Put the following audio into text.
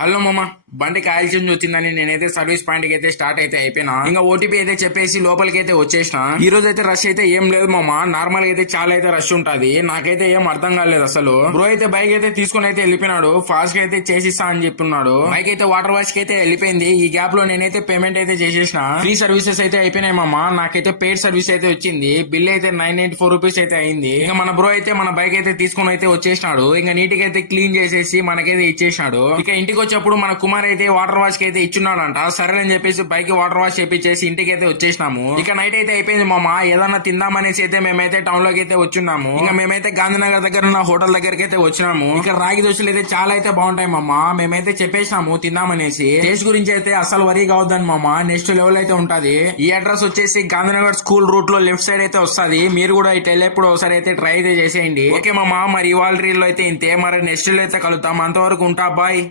Hello మామ, బండికి oil change వచ్చిందని నేనైతే సర్వీస్ పాయింట్ కి అయితే స్టార్ట్ అయితే అయిపోయినా. ఇంకా ఓటీపీ అయితే చెప్పేసి లోపలికి అయితే వచ్చేసిన. ఈ రోజు అయితే రష్ అయితే ఏం లేదు మామ. నార్మల్ గా అయితే చాలా అయితే రష్ ఉంటది. నాకైతే ఏం అర్థం కాలేదు అసలు. బ్రో అయితే బైక్ అయితే తీసుకుని అయితే వెళ్ళిపోయినాడు. ఫాస్ట్ గా అయితే చేసిస్తా అని చెప్తున్నాడు. బైక్ అయితే వాటర్ వాష్ కి అయితే వెళ్ళిపోయింది. ఈ గ్యాప్ లో నేనైతే పేమెంట్ అయితే చేసేసిన. ఫ్రీ సర్వీసెస్ అయితే అయిపోయినాయి మామ. నాకైతే పెయిడ్ సర్వీస్ అయితే వచ్చింది. బిల్ అయితే 994 రూపీస్ అయితే అయింది. ఇంకా మన బ్రో అయితే మన బైక్ అయితే తీసుకుని అయితే వచ్చేసినాడు. ఇంకా నీట్ గా అయితే క్లీన్ చేసేసి మనకైతే ఇచ్చేసినాడు. ఇక ఇంటికి వచ్చేప్పుడు మన కుమార్ అయితే వాటర్ వాష్ కి అయితే ఇచ్చున్నాడంట. సరే అని చెప్పేసి బైక్ వాటర్ వాష్ చేపించేసి ఇంటికి అయితే వచ్చేసినాము. ఇక నైట్ అయితే అయిపోయింది మామ. ఏదన్నా తిందామనేసి అయితే మేమైతే టౌన్ లోకి అయితే వచ్చున్నాము. ఇంకా మేమైతే గాంధీనగర్ దగ్గర ఉన్న హోటల్ దగ్గరికి అయితే వచ్చినాము. ఇక్కడ రాగి దోశలు అయితే చాలా అయితే బాగుంటాయి మామ. మేమైతే చెప్పేసినాము తిందామనేసి. టేస్ట్ గురించి అయితే అసలు వరీ కావద్దని మామ. నెక్స్ట్ లెవెల్ అయితే ఉంటది. ఈ అడ్రస్ వచ్చేసి గాంధీనగర్ స్కూల్ రూట్ లో లెఫ్ట్ సైడ్ అయితే వస్తుంది. మీరు కూడా ఇటు వెళ్ళేప్పుడు ఒకసారి అయితే ట్రై అయితే చేసేయండి. ఓకే మామ, మరి ఇవాళ రీల్ అయితే ఇంతే. మరి నెక్స్ట్ అయితే కలుద్దాం. అంతవరకు ఉంటా, బాయ్.